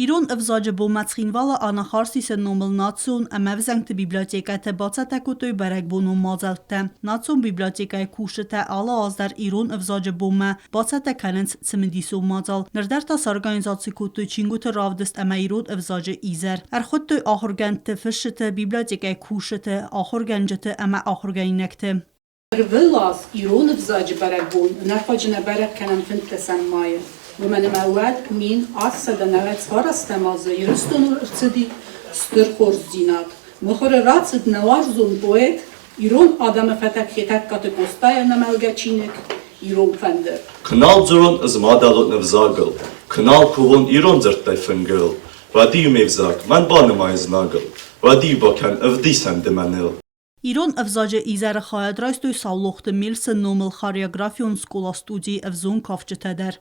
Իրոն ըվզաջը բոմացխինվալը անախարսիսը նոմլ նացուն əməvzəngti bibliotекայtə բացատակուտոյ բərəգբոնու մազալտə։ Նացուն bibliotекայ քուշտə ալը ազդար իրոն ըվզաջը բոմə բացատականենց ցմդիսու մազալ։ Նրդարտա սարգանիզացիկուտոյ չինգուտը ռավդստ əmə իրոն ըվզաջը իզər։ Ərxottոy ախորգənտը ֆշտը bibliotекայ քուշտը ախորգənջտը əmə ախորգայինəkտə։ Vılas İron vzaci berekbun, nefacine berek kenem fintesen maye. Vmen mewed min asada nevet svara stemazı, yiristonu ırtsidi stır xorz zinat. Mıxırı ratsid nevarzun poet, İron adamı fetek hitek katı kostaya nemelge çinik, İron fendir. Kınal zurun ızmadalot nevzagıl, kınal kuvun İron zırttay fıngıl. Vadiyu mevzak, men banımayız nagıl, vadiyu bakan övdiysen dimenil. Իրոն ըվզաջը իզարը խայադրայստոյ սալլոխտը միլսը նոմլ խարիագրաֆիոն սկոլա ստուդի ըվզուն կավճտադար։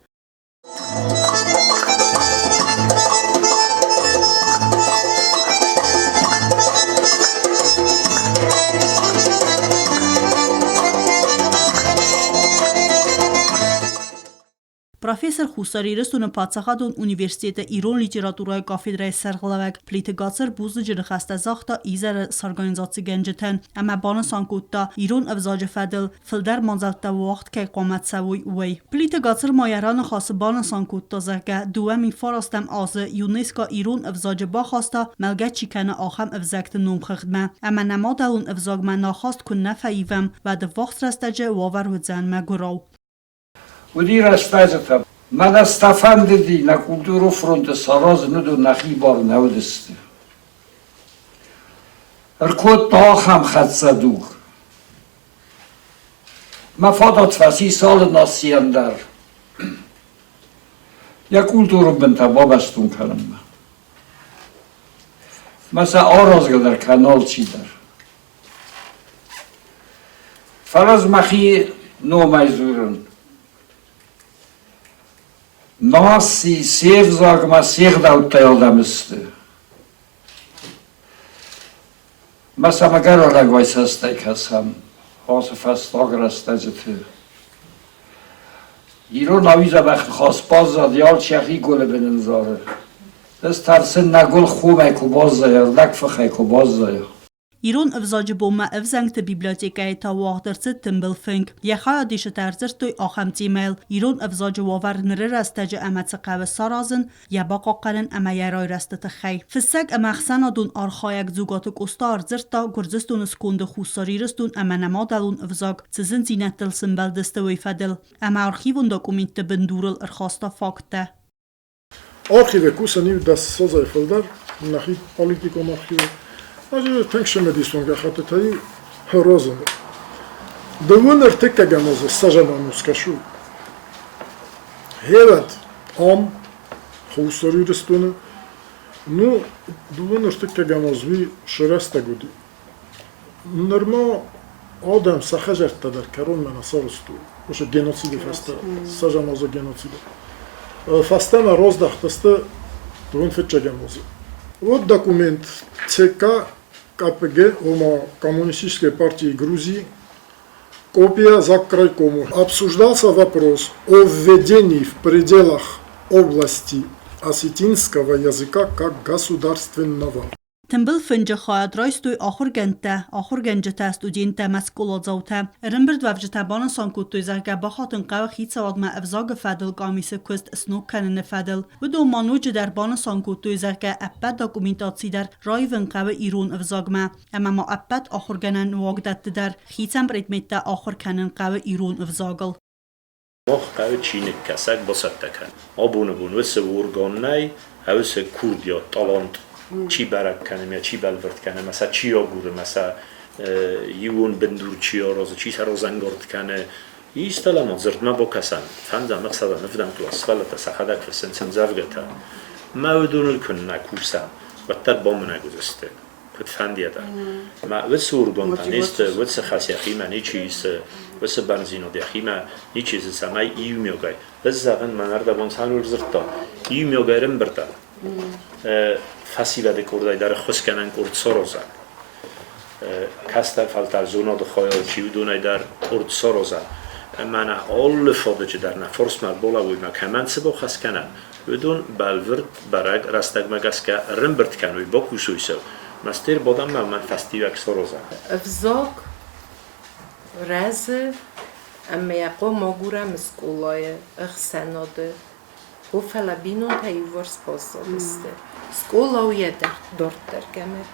Պրոֆեսոր Խուսարիրստունը պացախադուն ունիվերսիտետը իրոն լիտերատուրայի կաֆեդրայի սերղլավակ պլիտգացր բուզը ջրխաստազախտա իզարը սարգանիզացի գենջտեն, ամա բանը սանկուտտա իրոն ըվզաջը ֆադել ֆլդար մանզալտա վաղտ կայ կոմացավույ ուվեյ։ Պլիտգացր մայարանը խասը բանը սանկուտտա զարգա դուեմ ինֆարաստեմ ազը յունեսկա իրոն ըվզաջը բախաստա մելգա չիքանը ախամ ըվզակտը նոմ խղդմա, ամա նամադալուն ըվզագմա նախաստ կուն նաֆայիվեմ վադը վաղտ ռաստաջը վավար հուձան մագուրավ։ Уди рассказывает, надо стафандиди на культуру фронта сараз нуду нахибар наудисти. Ркот тахам хатсадуг. Мафадат фаси сал насиандар. Я культуру бента бабастун канам. Маса аразгадар канал чидар. Фараз махи номайзурун. Nasi sevzagma sevdavtayaldamıstı. Mesela magarolag vaysastay kasam, hası fastagırastacıtı. İro naviza bakı khasbazad yal çehi gole benimzarı. Dest tarsın nagul khumay kubazaya, lakfakhay kubazaya. Իրոն ըվզաջը բոմը ըվզանգտը բիբլիոտեկայի տավուաղդրցը տմբլֆնք, եղայա դիշը տարձրտոյ ախամծիմել, իրոն ըվզաջը վավար նրեր աստաջը əməցը qəvə սարազն, յաբակակալն əməyərայր աստը խայ։ Ֆսակ əməxsanadun արխայակ զուգատը կոստա արձրտա գորձստուն սկունդը խուսարիրստուն əmənəmadalun ըվզակ, ծզն զինətտլ սմբəlդստը վեյfədil, əmə արխիվուն դոկումենտը բնդուրıl ըրխաստա ֆակտը։ Arxive kusani das sozay fıldar, nahi politikom arxive. Acaba tenksime diston gahatay horozun. Dövünür tekka gamozu sajamanus kaşu. Evet, am xusarırstunu. Nu dövünür tekka gamozu şırasta gudi. Normal adam sahajartadar karon menasarustu. Oşa genocidi fasta, sajamazo genocidi. Fastama rozdahtıstı dövün fetça gamozu. Вот документ ЦК КПГ Коммунистической партии Грузии, копия Закрайкому. Обсуждался вопрос о введении в пределах области осетинского языка как государственного. Тэмбэл фэнджэ խայադրայստոյ ախորգենջտա ստուդինտա մասկոլոձաուտա ռմբրդ վավջտա բանն սանկուտոյ զարգա բախատն qավը խիցավադմա ավզագը ֆադլ կամիսը քուստ սնոքքանն ֆադլ վդո մանուջը դար բանն սանկուտոյ զարգա ապպա դոկումենտացի դար ռայվն qավը իրուն ավզագմա ամամա ապպատ ախորգանան վագդատ դար խիցամ պրետմետտա ախորքանն qավը իրուն ավզագլ Moch qavı çinik kasak basattakhan abunu bunu sevurgonnay havse kurdiya talant چی برک کنم یا چی بلورد کنه مثلا چی ها گوره مثلا یون بندور چی ها رازه چی سر زنگارد کنه ایستالما زرد ما با کسان فهمدم مقصدا نفدم تو اسفلت سخدک فسن سنزرگتا ما ودون الکن نکوسم و تر بام نگذسته کت فهمیده ما وسور گونتانیست وس خاصیتی من نیچیز وس بنزینو دیخی من نیچیز سمای ایومیوگای وس زبان من اردا بانسانور زرتا ایومیوگایرم برتا فسیله کردای در خسکنن کرد سروزن کاستر فلتر زونا دو خیال چیو دونای در کرد سروزن من آل فاده چه در نفرس مر بالا وی مکمن سبا خسکنن بدون بالورد برگ رستگ مگسکه رنبرد کنوی با کسویسو مستر بادم من فستیوک سروزن افزاق رز اما یقا ما گورم اسکولای اخسناده و فلبینون تایورس پاسدسته سکولاویه دارت درگمک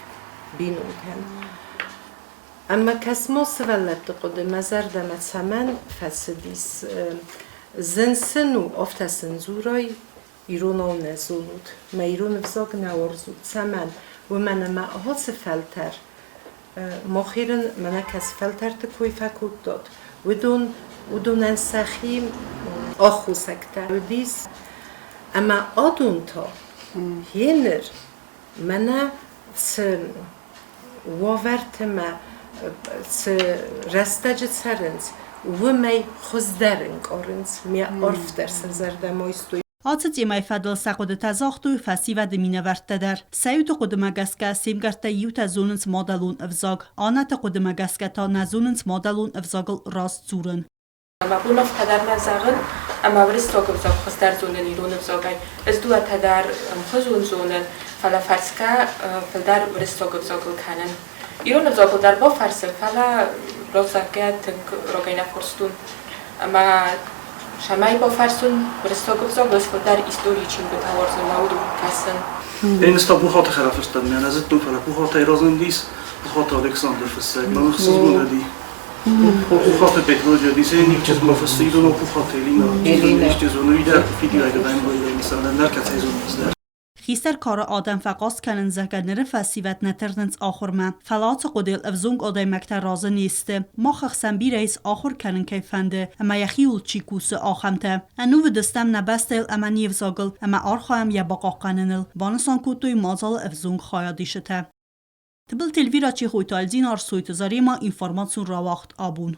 بینون کن اما کس ما سولت قد مزر دمت سمن فسدیس زنسن و افتسن زورای ایرون و نزونود ما ایرون افزاق نورزود سمن و من ما هاس فلتر مخیرن من کس فلتر تکوی فکود داد و دون انسخیم آخو سکتر و دیس اما آدون تا هینر من واورت ما رستجت سرنز و می خزدرنگ آرنز می عرف در سرزردمایستوی Ացած իմայֆադլ սաղոդը տազախտու ֆասիվա դմինավարտադար սայուտը կոդմագասկա սիմգարտա յուտա զոննց մոդալուն ըվզագ անատը կոդմագասկա թա նազոննց մոդալուն ըվզագլ ռաս ծուրն اما بونف تدار نزاغن اما ورستوك بزاق خستار زونن يرون بزاقاي از دو تدار خزون زونن فلا فرسكا فلدار ورستوك بزاقل كانن يرون بزاقل دار با فرسل فلا روزاكا تنك روغينا فرستون اما شمای با فرسون ورستوك بزاقل فلدار استوري چين بتاورزن ناودو كاسن این است بوخات خرافستان میان از تو فلا بوخات ایرازن دیس بوخات الکساندر فسای من خصوصا دی بوخات پتروجا دیس این چیز مفصلی دو بوخات ایلینا چیز اونوی در فیدیوهای دادن باید مثلا در کتایزون میذاره خیستر کار آدم فقاس کنن زکنر فسیوت نترنس آخر ما فلات قدل افزونگ آدم مکتر رازه نیسته ما خخصن بی رئیس آخر کنن کیفنده اما یخیول چیکوس آخمته انو و دستم نبستل اما نیو زاگل اما آرخایم یا باقا قننل بانسان کتوی مازال افزونگ خایادیشته تبل تلویرا چی خویتالزین آرسویت زاری ما اینفارماسیون را وقت آبون